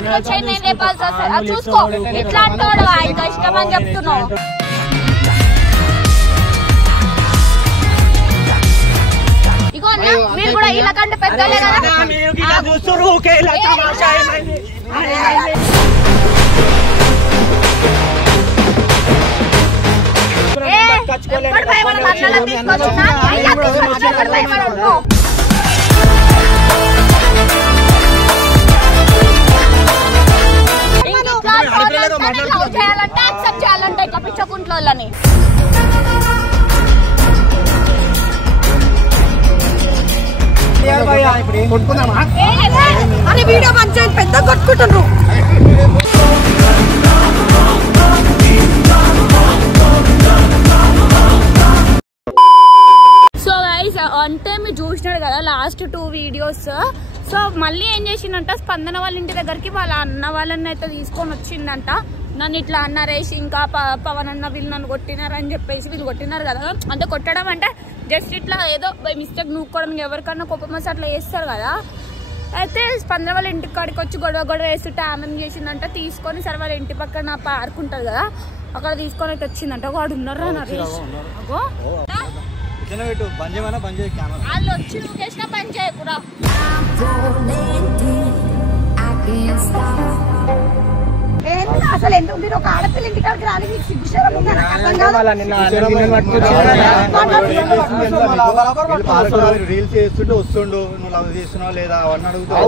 మాట్లాడుతూ వచ్చి నేను లేపాల్సి వస్తుంది. చూసుకో ఇట్లా అంటాడు ఇంకా ఇష్టం అని చెప్తున్నావు. ఇగో అన్న మీరు కూడా వీళ్ళకంటే పెద్దలే కదా. చేయాలంటే యాక్సెప్ట్ చేయాలంటే ఇక పిచ్చకుంట్లోని అని వీడియో పంచాయతీ పెద్ద కొట్టుకుంటున్నారు. సో గైస్ అంటే మీరు చూసినారు కదా లాస్ట్ 2 వీడియోస్. సో మళ్ళీ ఏం చేసిందంట, స్పందన వాళ్ళ ఇంటి దగ్గరికి వాళ్ళ అన్న వాళ్ళని అయితే తీసుకొని వచ్చిందంట. నన్ను ఇట్లా అన్నారేసి ఇంకా పవన్ అన్న వీళ్ళు నన్ను కొట్టినారని చెప్పేసి, వీళ్ళు కొట్టినారు కదా. అంటే కొట్టడం అంటే జస్ట్ ఇట్లా ఏదో బై మిస్టేక్ నూక్కోవడం, ఎవరికన్నా కోపం వస్తే అట్లా వేస్తారు కదా. అయితే స్పందన వాళ్ళ ఇంటి కాడికి వచ్చి గొడవ వేస్తుంటే ఆమె చేసిందంట, తీసుకొని సరే వాళ్ళ ఇంటి పక్కన పార్క్ ఉంటుంది కదా అక్కడ తీసుకొని అయితే వచ్చిందంట. వాడు ఉన్నారా నరేష్? వాళ్ళు వచ్చి నువ్వు చేసినా పని చేయకురా. అసలు ఎందుకు మీరు ఒక ఆడపిల్ల ఇంటికాడికి రాని మీకు సిగ్గుశరం రీల్స్ చేస్తుంటే వస్తుండు, నువ్వు లవ్ చేస్తున్నావు లేదా అవన్నీ అడుగుతావు.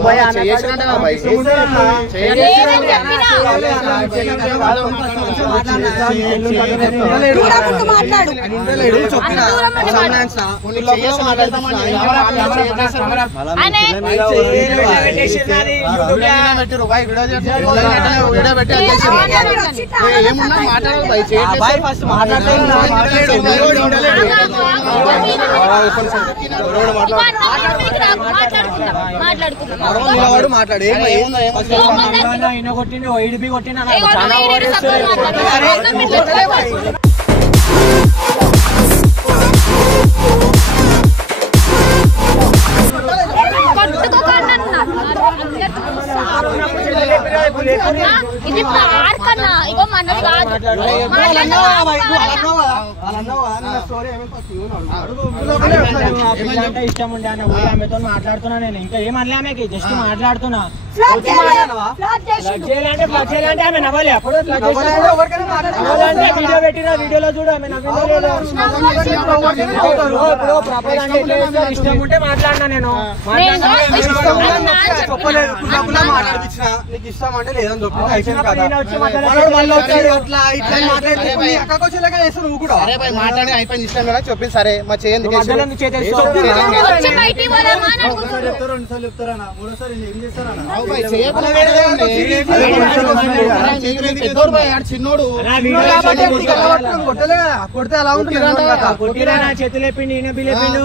ఇది పార్క్ అన్న, ఇగో మనది కాదు. ఇష్టం ఉండే అన్న పోయి ఆమెతో మాట్లాడుతున్నా. నేను ఇంకా ఏమనలే ఆమెకి, జస్ట్ మాట్లాడుతున్నా. ఆమె నవ్వాలి అప్పుడు వీడియో పెట్టినా, వీడియోలో చూడు ఆమె నవ్విందో. ఇష్టం ఉంటే మాట్లాడినా నేను. నీకు ఇష్టం అంటే లేదని చెప్పి మాట్లాడి అయిపోయింది ఇష్టం కదా చెప్పి సరే మా చేయండి చిన్నోడు కొడితే అలా ఉంటుంది. చేతులు లేపిండి, ఈయన బిలేపిండు.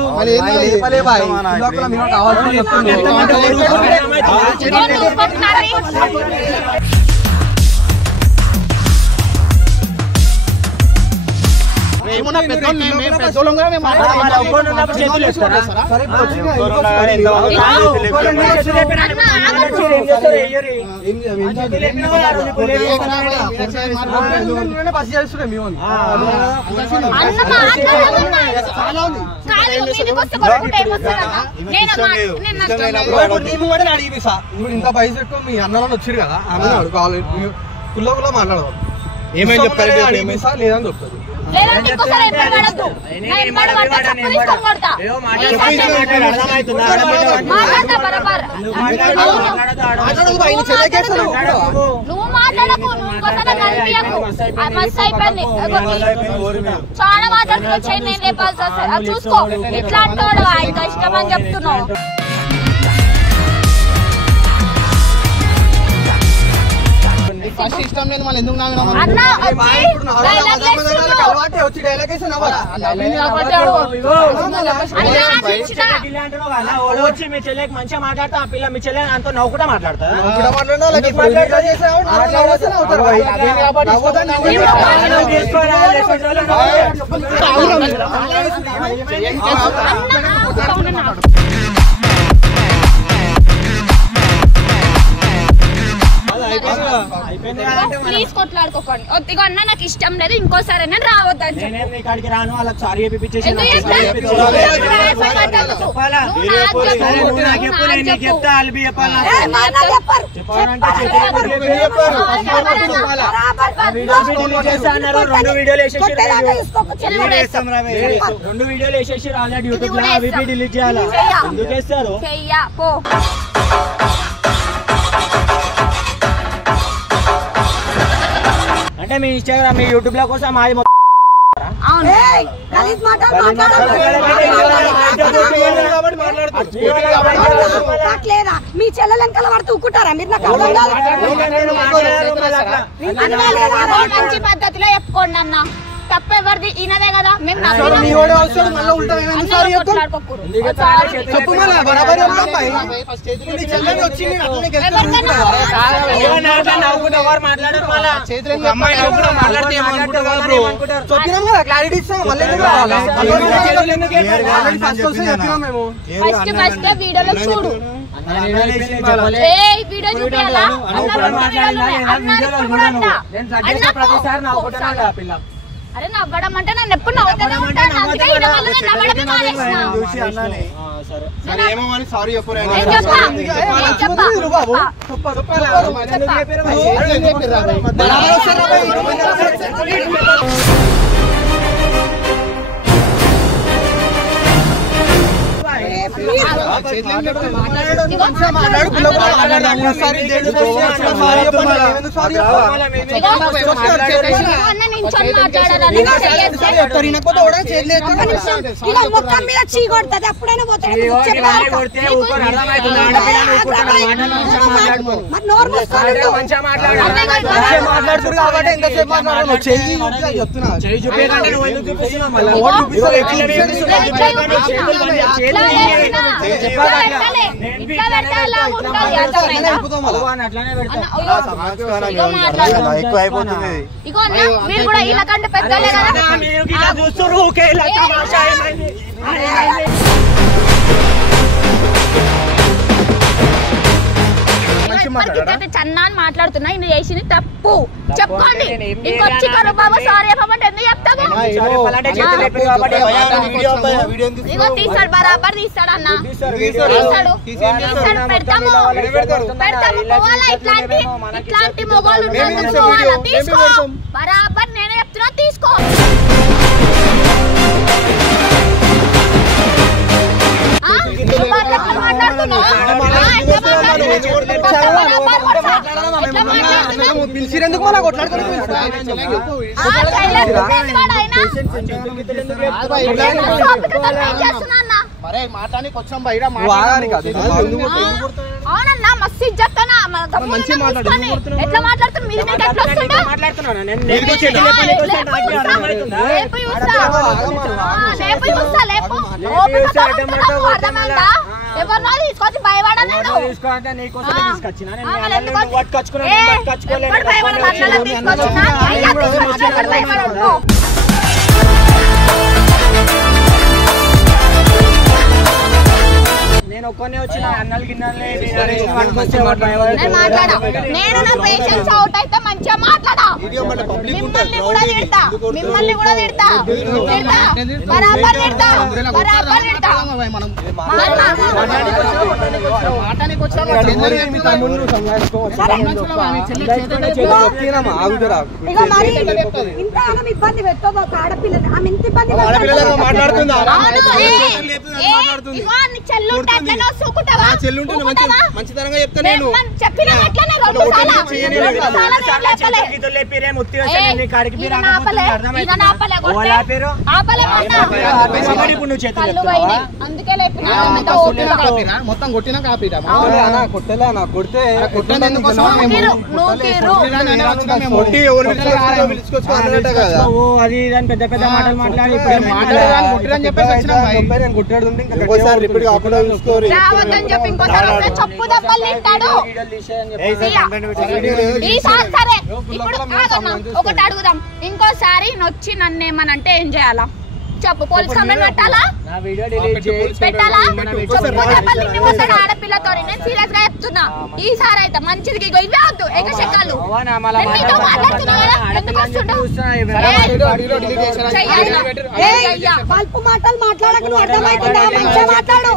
ఇంత పైసలు ఎక్కువ మీ అన్నలో వచ్చాడు కదా ఆమె కావాలి కుల్ల కుల్ల మాట్లాడదాం. ఏమేమి చెప్తారు లేదని చెప్తారు. చాలా మాట్లాడుతూ వచ్చి నేను లేపాల్సి వస్తుంది. చూసుకో ఇట్లా అంటాడు ఇంకా ఇష్టం అని చెప్తున్నావు. ఫస్ట్ ఇష్టం లేదు మళ్ళీ ఎందుకు వచ్చి మీ చెల్లెకి మంచిగా మాట్లాడతా, ఆ పిల్ల మీ చెల్లె అంతా నవ్వు కూడా మాట్లాడతా. ప్లీజ్ కొట్లాడుకోకండి. ఇగో అన్న నాకు ఇష్టం లేదు, ఇంకోసారి నేను రావద్దని ఇక్కడికి రాను, వాళ్ళకి సారీ చెప్పిచ్చేసి రెండు వీడియోలు వేసేసి ఆల్రెడీ యూట్యూబ్ లో అవి డిలీట్ చేయాలి. ఎందుకు వేస్తారు? అంటే మీ ఇన్స్టాగ్రామ్ మీ యూట్యూబ్ లో కోసం మాది మీ చెల్లెలు వెనకాల పడుతూ ఊకుంటారా మీరు? మంచి పద్ధతిలో చెప్పుకోండి అన్న, తప్పెవరిది ఈయనదే కదా. మేము ఫస్ట్ వీడియోలో చూడు, వీడియో చూపించాలా అరే నవ్వడం అంటే నన్ను ఎప్పుడు నవ్వుతూనే ఉంటాను. అందుకే నవ్వడమే మానేసిన. మొత్తం మీద చీ కొడుతుంది, అప్పుడైనా మీరు కూడా ఇలా కంటే పెద్దలే కదా. చన్నా అని మాట్లాడుతున్నా, ఇది చేసింది తప్పు చెప్పుకోండి. ఇంకొచ్చి కరుబాబు సారీ చెప్పమంటే ఎందుకు చెప్తాము? ఇగో తీస్తాడు, బరాబర్ తీస్తాడు అన్న, తీస్తాడు పెడతాము పోవాలా. ఇట్లాంటి మొగోళ్ళు పోవాలా, తీసుకో బరాబర్. నేనే చెప్తున్నా తీసుకో. పిలిచినందుకు మన అవునన్నా మస్తు ఇజ్జత్తనా ఎట్లా మాట్లాడుతున్నా మీరు? ఎవరినో తీసుకొచ్చి భయపడాలి. నేను ఒక్కనే వచ్చిన అన్నలు గిన్నెలే నేను నా పేషెన్స్ అవుట్ అయితే మంచిగా మాట్లాడా. మిమ్మల్ని కూడా తిడతా, మిమ్మల్ని కూడా తిడతా, బరాబర్ తిడతా, బరాబర్ తిడతా. ఇబ్బంది పెట్టదు ఒక ఆడపిల్లని, ఆమె ఎంత ఇబ్బంది మాట్లాడుతుందా? మంచితనంగా చెప్తా నేను. మొత్తం కొట్టినా కాపీరా? కొట్టలే, కొడితే అది పెద్ద పెద్ద మాటలు మాట్లాడి చెప్పు దెబ్బలు తింటాడు. ఈసారి సరే ఇప్పుడు ఒకటి అడుగుదాం, ఇంకోసారి నొచ్చి నన్ను ఏమనంటే ఏం చేయాలా? చెప్పు పోలీస్ కంప్లైంట్ పెట్టాలా పెట్టాలా ఆడపిల్లతో నేను సీరియస్ గా చెప్తున్నా ఈసారి అయితే మంచిది ఇవే వద్దు ఏకశకాలు కల్పు మాటలు మాట్లాడక నువ్వు అర్థమవుతుందా మంచిగా మాట్లాడు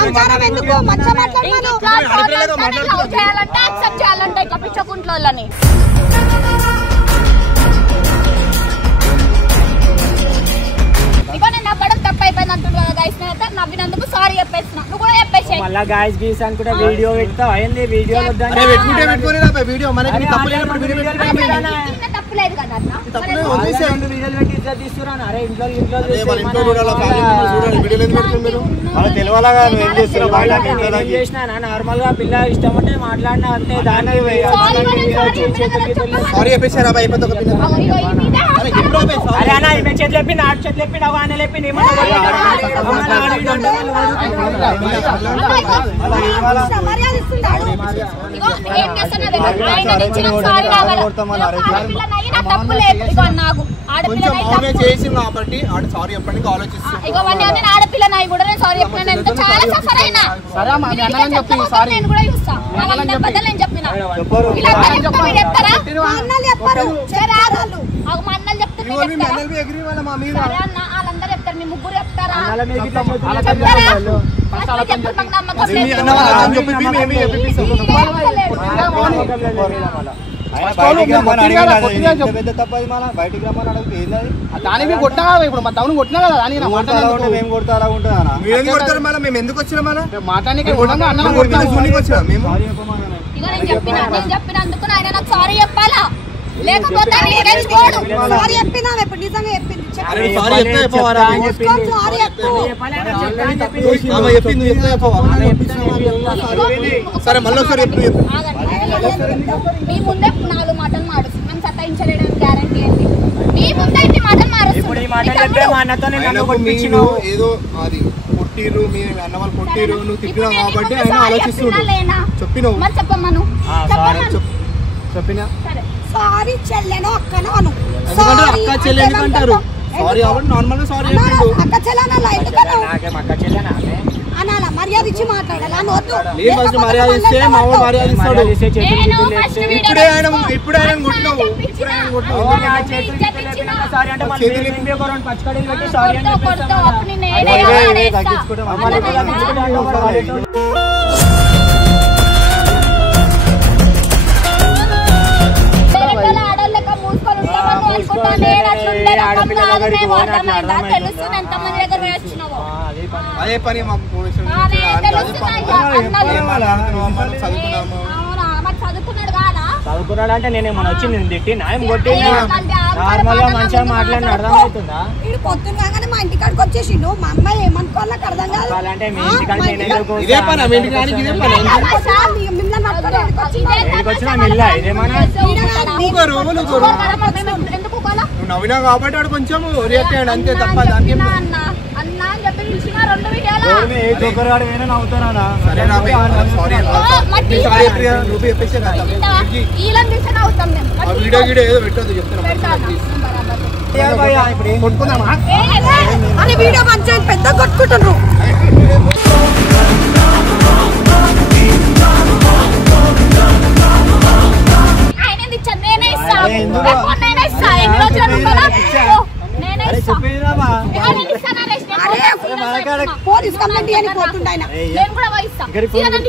ఆంకారం ఎందుకు మంచిగా చేయాలంటే యాక్సెప్ట్ చేయాలంటే ఇట్లా పిచ్చకుంట్లోని తప్పైపోయింది అంటుండు కదా గైస్ నేనైతే నవ్వినందుకు సారీ చెప్పేస్తున్నా నువ్వు కూడా చెప్పేసి మళ్ళా గాయస్ గీస్ అని కూడా వీడియో పెడతావు అయింది వీడియో తప్పులేదు కదా నార్మల్ గా పిల్ల ఇష్టం అంటే మాట్లాడినా అంతే దాన్ని అరే అన్న ఈమె చేతులు చెప్పింది ఆడు చేతులు చెప్పింది అవ ఆయన చెప్పింది ఆడపిల్లనాయి కూడా నేను సారీ చెప్పిన ఎంత చాలా సఫర్ అయినా నేను కూడా చూస్తా నేను చెప్పిన చెప్తారా అన్నలు చెప్తారు వాళ్ళందరూ చెప్తారు మీ ముగ్గురు చెప్తారా దానికి కొట్టినా ఇప్పుడు మా తమ్ముడు కొట్టినా కదా మేము కొడతారా మేము ఎందుకు వచ్చినా మాట్లాడానికి చెప్పినందుకు ఆయన నాకు సారీ చెప్పాలా లేకపోతే సారీ చెప్పినా ఇప్పుడు నిజంగా చెప్పింది సరే మళ్ళీ ఒకసారి మీ ముందే 4 మాటలు మాడుస్తుంది మనం సతాయించలేదని గ్యారంటీ ఏంటి మీ ముందే ఇన్ని మాటలు మారుస్తుంది ఏదో అది కొట్టిరు మీ అన్న వాళ్ళు కొట్టిరు నువ్వు తిప్పినావు కాబట్టి ఆయన ఆలోచిస్తున్నాడు చెప్పినావు మరి చెప్పమ్మను చెప్పినా సారీ చెల్లెనో అక్కనో అను అక్క చెల్లె ఎందుకంటారు సారీ అవ్వండి నార్మల్ గా సారీ చెప్పిండు అక్క చెల్లెనలా ఎందుకన్నా అనాలా మర్యాద ఇచ్చి మాట్లాడాలి అనొద్దు మర్యాద ఇస్తే మా వాడు మర్యాద ఇస్తాడు ఇప్పుడే ఆయన కొట్టినావు అదే పని మాకు చదువుకున్నాడు అంటే నేను ఏమన్నా వచ్చి నేను తిట్టి నాయం కొట్టి నార్మల్ గా మంచిగా మాట్లాడిన అర్థం అవుతుందా పొద్దునగానే మా ఇంటికాడికి వచ్చేసిండు మా అమ్మాయి ఏమనుకోవాలో నాకు అర్థం కాదు అంటే మీ ఇంటికాడ ఇదే పని వచ్చినా మిల్ల ఇదేమన్నా నవ్వినా కాబట్టి వాడు కొంచెం రియాక్ట్ అయ్యాడు అంతే తప్ప దానికి వీడియో గీడియో ఏదో పెట్టొద్దు చెప్తున్నా అని వీడియో మంచిగా పెద్ద కొట్టుకుంటున్నారు పోలీస్ కంప్లైంట్ అని పోతుండే ఆయన నేను కూడా పోయిస్తా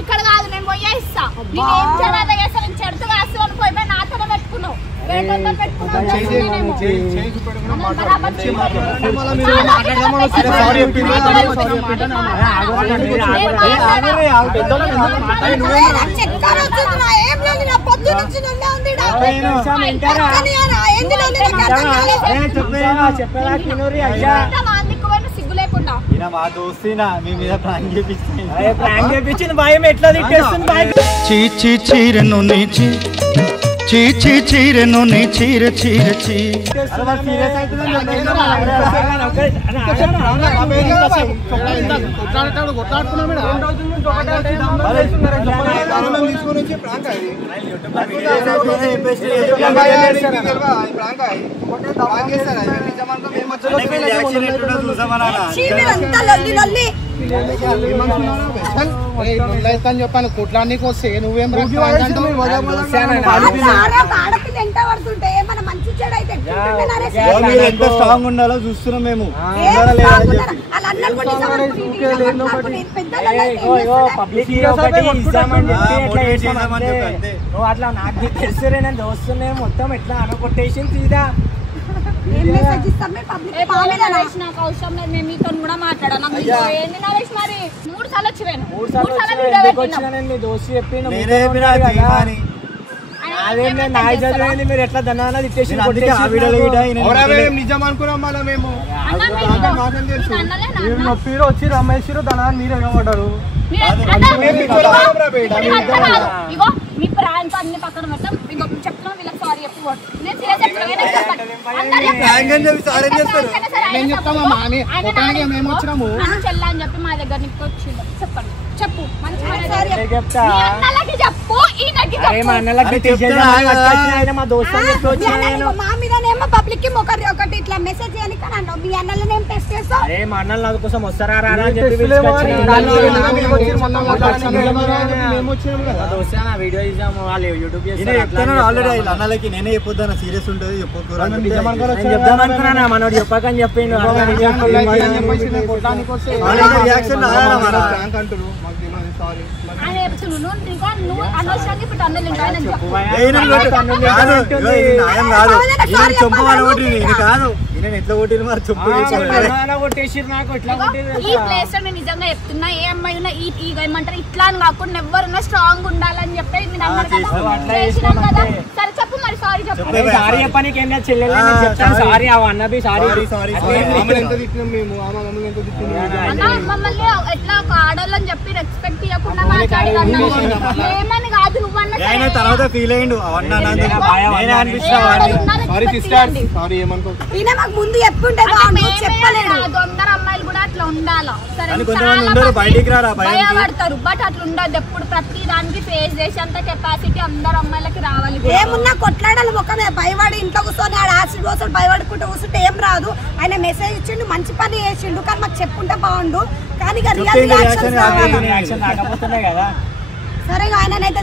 ఇక్కడ కాదు నేను పోయే ఇస్తా నేను ఏం చేయాలి చేస్తా నేను చెడుతు కాస్తూ అని పోయి నాతోనే పెట్టుకున్నావు సిగ్గు లేకుండా మా దోస్తీనా మీ మీద ప్రాంక్ చేపించింది భయం ఎట్లా తిట్టేస్తుంది చీరను నీచి చీచి చీరెను నీ చీర చీర చీ చెప్పాను కొట్లానికి వస్తే నువ్వేం ఎంత స్ట్రాంగ్ ఉండాలో చూస్తున్నాం మేము. నువ్వు అట్లా నాకు తెలుసు నేను దోస్తున్నా మొత్తం ఎట్లా అనకొట్టేసి తీదా నాకు అవసరం లేదు. మేము మీతో కూడా మాట్లాడాను. ఏంది నరేష్ మరి 3 సార్లు వచ్చిపోయాను. 3 సార్లు వచ్చినా నేను మీ దోస్తు చెప్పిన అదేం నేను నాకు చదివేది మీరు ఎట్లా దన్నానా తిట్టేసి నిజం అనుకున్నాం మళ్ళీ మేము నొప్పిలో వచ్చి రమేశ్వరు ధనాన్ని మీరు ఎగబడ్డారు. ఇగో మీ ప్రాంతం అన్ని పక్కన మొత్తం ఇంకో చెప్తున్నాం వీళ్ళకి సారీ చెప్పు. నేను చెల్లా అని చెప్పి మా దగ్గర నీకు వచ్చిండు. చెప్పండి చెప్పు మంచి చెప్పు మా దోస్తు మా మీదనేమో పబ్లిక్ కి ఒకటి ఇట్లా మెసేజ్ చేయని కానీ మీ అన్నలనే టెస్ట్ చేస్తాం. అరే మా అన్నలు నా కోసం వస్తారా అని చెప్పి వీడియో ఇద్దాము వాళ్ళు యూట్యూబ్ ఆల్రెడీ అన్నలకి నేనే చెప్పొద్దాను సీరియస్ ఉంటుంది చెప్దాం అనుకున్నా మనోడు చెప్పకని చెప్పిండు. ఈ ప్లేస్ లో నేను నిజంగా చెప్తున్నా ఏ అమ్మాయి ఉన్నా ఏమంటారు ఇట్లా అని కాకుండా ఎవరున్నా స్ట్రాంగ్ ఉండాలని చెప్పి మీరు అన్నారు కదా. సరే చెప్పు మరి సారీ చెప్పు. సారీ చెప్పడానికి ఏం లేదు చెల్లెలు చెప్తాను సారీ అన్నది సారీ మమ్మల్ని ఎట్లా ఒక ఆడోళ్ళని చెప్పి రెస్పెక్ట్ ఇవ్వకుండా మాట్లాడి ఏమని కాదు నువ్వన్న తర్వాత ఫీల్ అయ్యిండు ముందు చెప్పుంటే అందరు అమ్మాయిలు కూడా అట్లా ఉండాలా. సరే భయపడతారు బట్ అట్లా ఉండదు. ఎప్పుడు ప్రతి దానికి ఫేస్ చేసేంత కెపాసిటీ అందరు అమ్మాయిలకి రావాలి. ఏమున్నా కొట్లాడాలి ముఖమే భయపడి ఇంట్లో కూర్చొని ఆడ యాసిడ్ కోసం భయపడుకుంటూ కూర్చుంటే ఏం రాదు. ఆయన మెసేజ్ ఇచ్చిండు మంచి పని చేసిండు కానీ మాకు చెప్పుంటే బాగుండు. కానీ సరే ఆయనైతే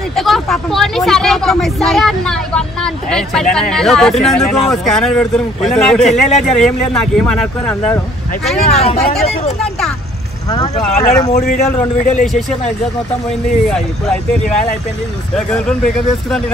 స్కానర్ పెడుతున్నాం ఏం లేదు నాకేం అనకపోరు అందరూ. ఆల్రెడీ 3 వీడియోలు 2 వీడియోలు వేసేసి నా ఇజ్జత్ మొత్తం పోయింది. ఇప్పుడు అయితే రివైల్ అయిపోయింది. బ్రేకప్ చేసుకుంటాను